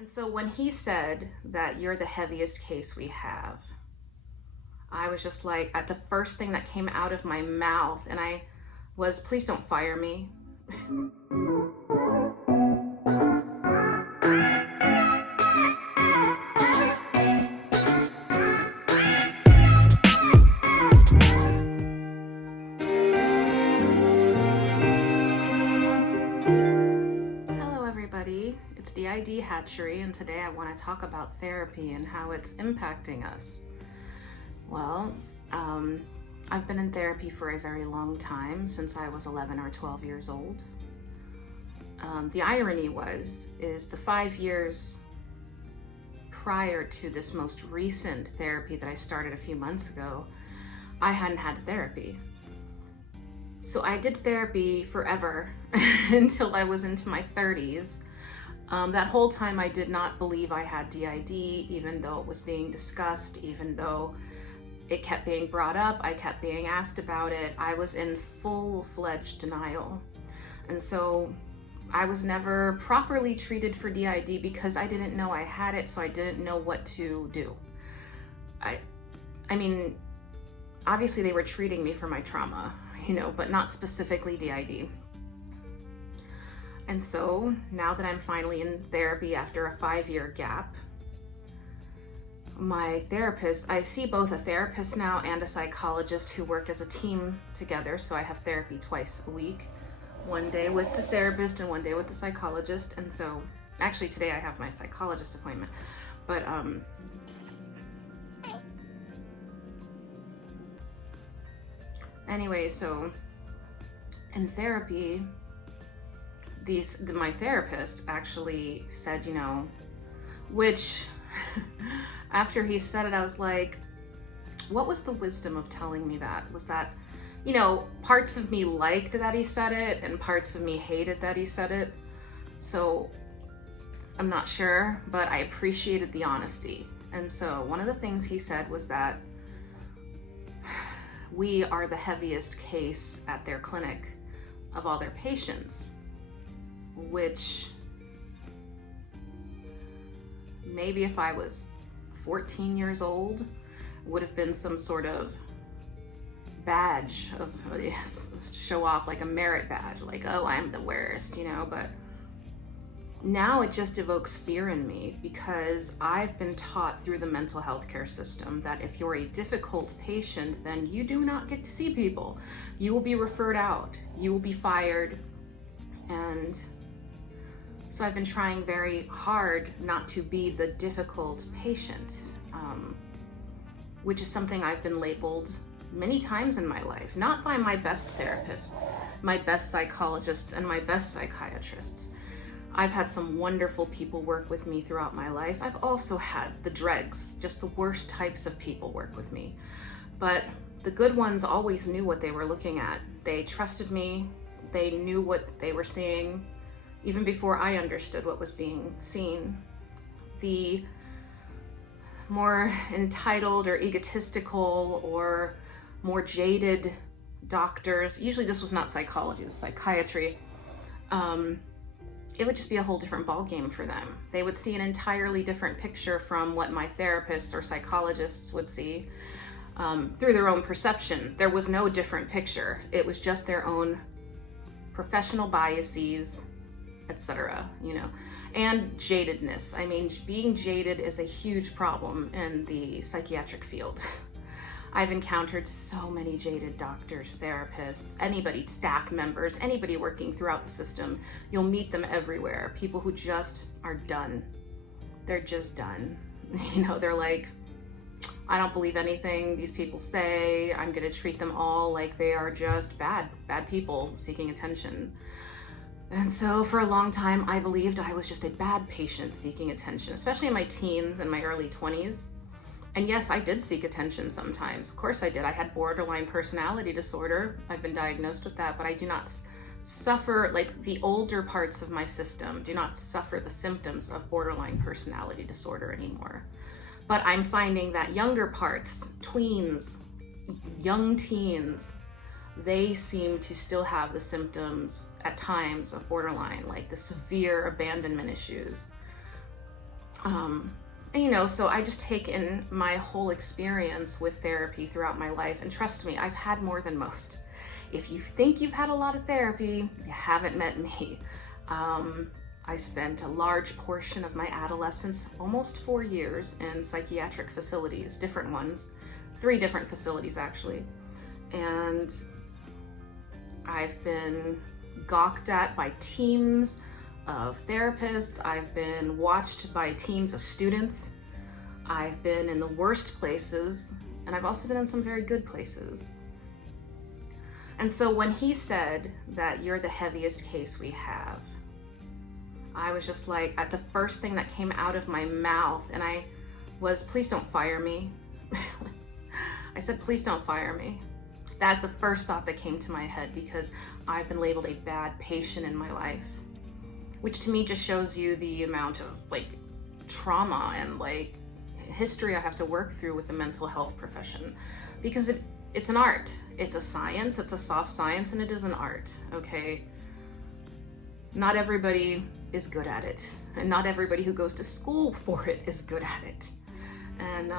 And so when he said that you're the heaviest case we have, I was just like, at the first thing that came out of my mouth, and I was, please don't fire me. Hello everybody, it's DID Hatchery, and today I want to talk about therapy and how it's impacting us. Well, I've been in therapy for a very long time, since I was 11 or 12 years old. The irony is the 5 years prior to this most recent therapy that I started a few months ago, I hadn't had therapy. So I did therapy forever until I was into my 30s. That whole time I did not believe I had DID, even though it was being discussed, even though it kept being brought up, I kept being asked about it. I was in full-fledged denial. And so I was never properly treated for DID because I didn't know I had it, so I didn't know what to do. I mean, obviously they were treating me for my trauma, but not specifically DID. And so now that I'm finally in therapy after a 5-year gap, my therapist, I see both a therapist now and a psychologist who work as a team together. So I have therapy twice a week, one day with the therapist and one day with the psychologist. And so actually today I have my psychologist appointment, but anyway, so in therapy, my therapist actually said, which after he said it, I was like, what was the wisdom of telling me that? Was that, parts of me liked that he said it and parts of me hated that he said it. So I'm not sure, but I appreciated the honesty. And so one of the things he said was that we are the heaviest case at their clinic of all their patients, which maybe if I was 14 years old would have been some sort of badge of to show off, like a merit badge, like, oh, I'm the worst, but now it just evokes fear in me because I've been taught through the mental health care system that if you're a difficult patient, then you do not get to see people. You will be referred out, you will be fired. And so I've been trying very hard not to be the difficult patient, which is something I've been labeled many times in my life, not by my best therapists, my best psychologists, and my best psychiatrists. I've had some wonderful people work with me throughout my life. I've also had the dregs, just the worst types of people work with me. But the good ones always knew what they were looking at. They trusted me. They knew what they were seeing, even before I understood what was being seen. The more entitled or egotistical or more jaded doctors, usually this was not psychology, this was psychiatry, it would just be a whole different ballgame for them. They would see an entirely different picture from what my therapists or psychologists would see through their own perception. There was no different picture. It was just their own professional biases, etc., and jadedness. I mean, being jaded is a huge problem in the psychiatric field. I've encountered so many jaded doctors, therapists, anybody, staff members, anybody working throughout the system. You'll meet them everywhere. People who just are done. They're just done. They're like, I don't believe anything these people say. I'm gonna treat them all like they are just bad people seeking attention. And so for a long time, I believed I was just a bad patient seeking attention, especially in my teens and my early 20s. And yes, I did seek attention sometimes. Of course I did. I had borderline personality disorder. I've been diagnosed with that, but I do not suffer, like the older parts of my system do not suffer the symptoms of borderline personality disorder anymore. But I'm finding that younger parts, tweens, young teens, they seem to still have the symptoms at times of borderline, like the severe abandonment issues. And, so I just take in my whole experience with therapy throughout my life. And trust me, I've had more than most. If you think you've had a lot of therapy, you haven't met me. I spent a large portion of my adolescence, almost 4 years, in psychiatric facilities, different ones, 3 different facilities actually. And I've been gawked at by teams of therapists. I've been watched by teams of students. I've been in the worst places, and I've also been in some very good places. And so when he said that you're the heaviest case we have, I was just like, at the first thing that came out of my mouth, and I was, please don't fire me. I said, please don't fire me. That's the first thought that came to my head, because I've been labeled a bad patient in my life, which to me just shows you the amount of trauma and history I have to work through with the mental health profession, because it's an art. It's a science, it's a soft science, and it is an art, okay? Not everybody is good at it, and not everybody who goes to school for it is good at it. And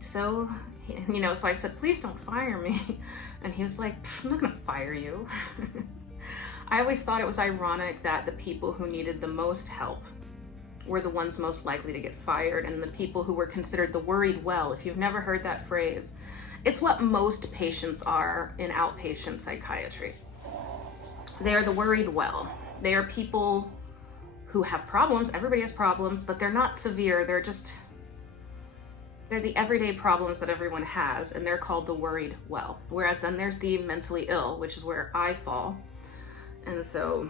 so I said, please don't fire me. And he was like, I'm not gonna fire you. I always thought it was ironic that the people who needed the most help were the ones most likely to get fired, and the people who were considered the worried well. If you've never heard that phrase, it's what most patients are in outpatient psychiatry. They are the worried well. They are people who have problems. Everybody has problems, but they're not severe. They're the everyday problems that everyone has, and they're called the worried well. Whereas then there's the mentally ill, which is where I fall. And so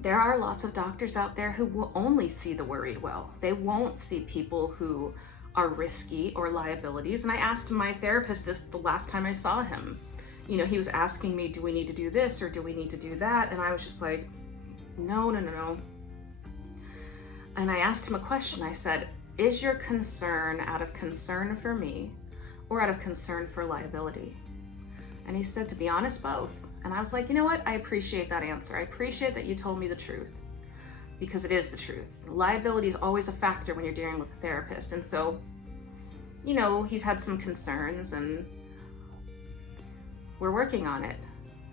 there are lots of doctors out there who will only see the worried well. They won't see people who are risky or liabilities. And I asked my therapist this the last time I saw him. He was asking me, do we need to do this or do we need to do that? And I was just like, no. And I asked him a question. I said, is your concern out of concern for me or out of concern for liability? And he said, to be honest, both. And I was like, you know what? I appreciate that answer. I appreciate that you told me the truth, because it is the truth. Liability is always a factor when you're dealing with a therapist. And so, he's had some concerns, and we're working on it.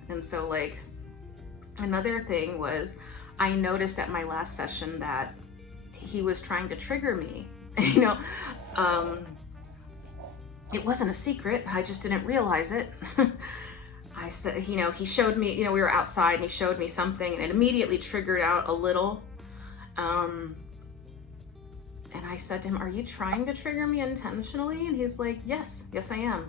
And so another thing was, I noticed at my last session that he was trying to trigger me. It wasn't a secret. I just didn't realize it. I said, he showed me, we were outside and he showed me something, and it immediately triggered out a little. And I said to him, are you trying to trigger me intentionally? And he's like, yes, I am.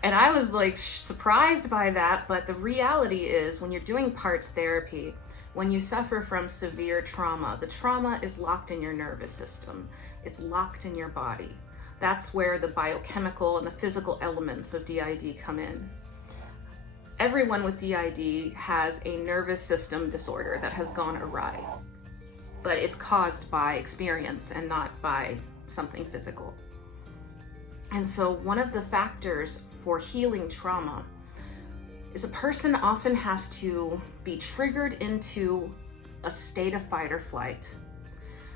And I was surprised by that. But the reality is, when you're doing parts therapy, when you suffer from severe trauma, the trauma is locked in your nervous system. It's locked in your body. That's where the biochemical and the physical elements of DID come in. Everyone with DID has a nervous system disorder that has gone awry, but it's caused by experience and not by something physical. And so one of the factors for healing trauma is a person often has to be triggered into a state of fight or flight.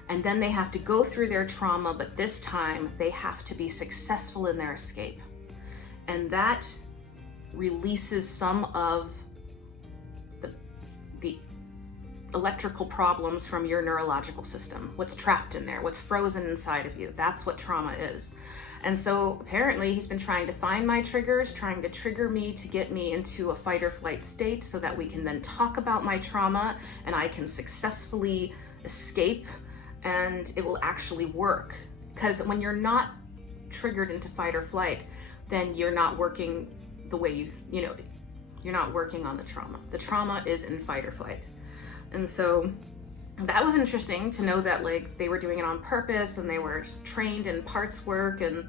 And then they have to go through their trauma, but this time they have to be successful in their escape. And that releases some of the electrical problems from your neurological system. What's trapped in there, what's frozen inside of you. That's what trauma is. And so apparently he's been trying to find my triggers, trying to trigger me to get me into a fight or flight state so that we can then talk about my trauma and I can successfully escape, and it will actually work. Because when you're not triggered into fight or flight, then you're not working the way you're not working on the trauma. The trauma is in fight or flight. And so that was interesting to know that they were doing it on purpose, and they were trained in parts work, and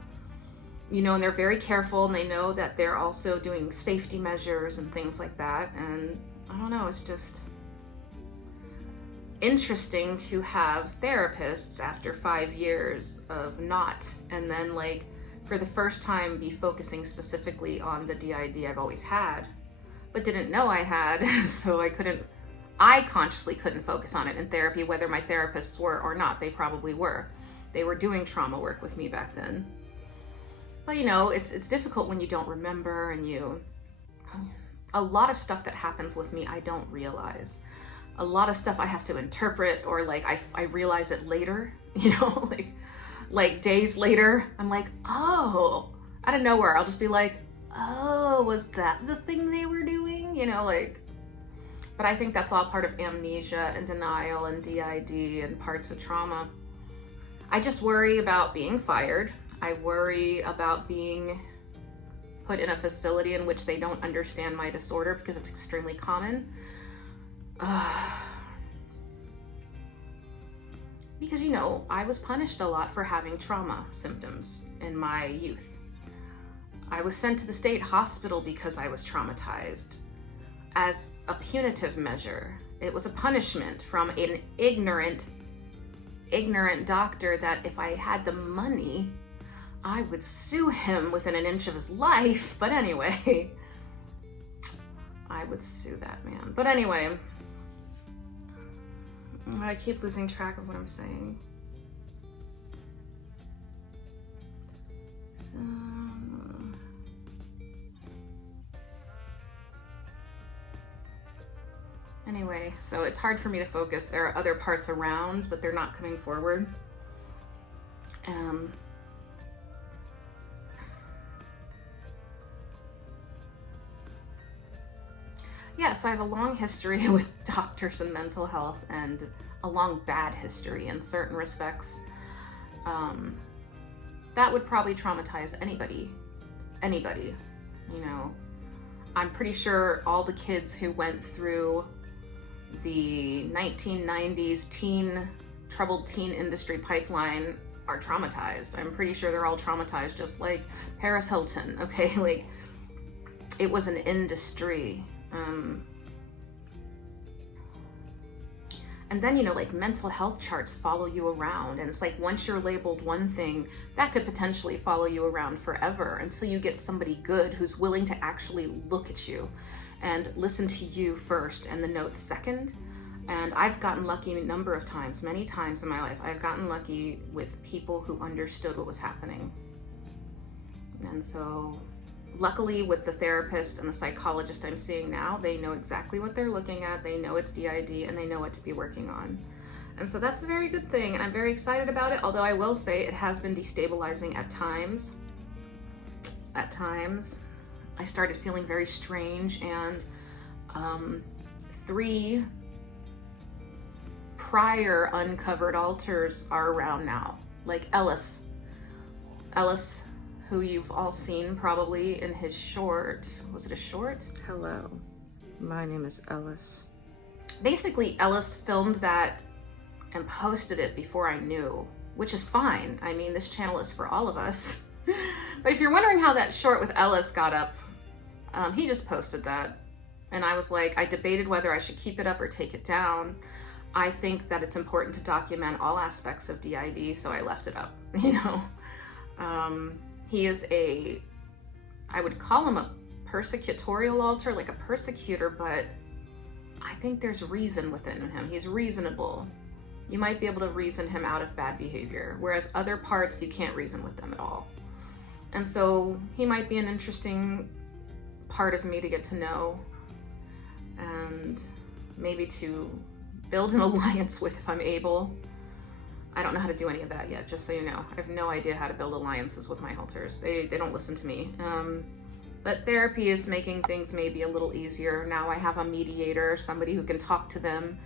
and they're very careful, and they know that they're also doing safety measures and things like that. And I don't know, it's just interesting to have therapists after 5 years of not, and then for the first time be focusing specifically on the DID I've always had, but didn't know I had, so I couldn't I consciously couldn't focus on it in therapy, whether my therapists were or not. They probably were. They were doing trauma work with me back then. But you know, it's difficult when you don't remember, and a lot of stuff that happens with me I don't realize. A lot of stuff I have to interpret, or like I realize it later, you know, like days later, I'm like, oh, out of nowhere, I'll just be like, oh, was that the thing they were doing? You know, like, but I think that's all part of amnesia and denial and DID and parts of trauma. I just worry about being fired. I worry about being put in a facility in which they don't understand my disorder, because it's extremely common. Because, you know, I was punished a lot for having trauma symptoms in my youth. I was sent to the state hospital because I was traumatized as a punitive measure. It was a punishment from an ignorant doctor that if I had the money, I would sue him within an inch of his life. But anyway, I would sue that man. But anyway, I keep losing track of what I'm saying. So, anyway, so it's hard for me to focus. There are other parts around, but they're not coming forward. Yeah, so I have a long history with doctors and mental health, and a long bad history in certain respects. That would probably traumatize anybody, you know. I'm pretty sure all the kids who went through the 1990s troubled teen industry pipeline are traumatized. I'm pretty sure they're all traumatized, just like Paris Hilton, okay? Like, it was an industry. And then, you know, like, mental health charts follow you around, and it's like, once you're labeled one thing, that could potentially follow you around forever until you get somebody good who's willing to actually look at you and listen to you first and the notes second. And I've gotten lucky a number of times, many times in my life. I've gotten lucky with people who understood what was happening. And so, luckily, with the therapist and the psychologist I'm seeing now, they know exactly what they're looking at, they know it's DID, and they know what to be working on. And so that's a very good thing, and I'm very excited about it, although I will say it has been destabilizing at times. At times, I started feeling very strange, and 3 prior uncovered alters are around now. Like Ellis, who you've all seen probably in his short. Was it a short? Hello, my name is Ellis. Basically, Ellis filmed that and posted it before I knew, which is fine. I mean, this channel is for all of us. But if you're wondering how that short with Ellis got up, he just posted that. And I was like, I debated whether I should keep it up or take it down. I think that it's important to document all aspects of DID, so I left it up, you know. He is I would call him a persecutorial alter, like a persecutor, but I think there's reason within him. He's reasonable. You might be able to reason him out of bad behavior, whereas other parts, you can't reason with them at all. And so he might be an interesting part of me to get to know, and maybe to build an alliance with if I'm able. I don't know how to do any of that yet, just so you know. I have no idea how to build alliances with my halters. They don't listen to me. But therapy is making things maybe a little easier. Now I have a mediator, somebody who can talk to them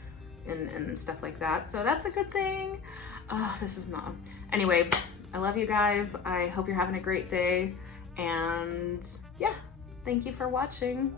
and stuff like that. So that's a good thing. Oh, this is not... Anyway, I love you guys. I hope you're having a great day. And yeah, thank you for watching.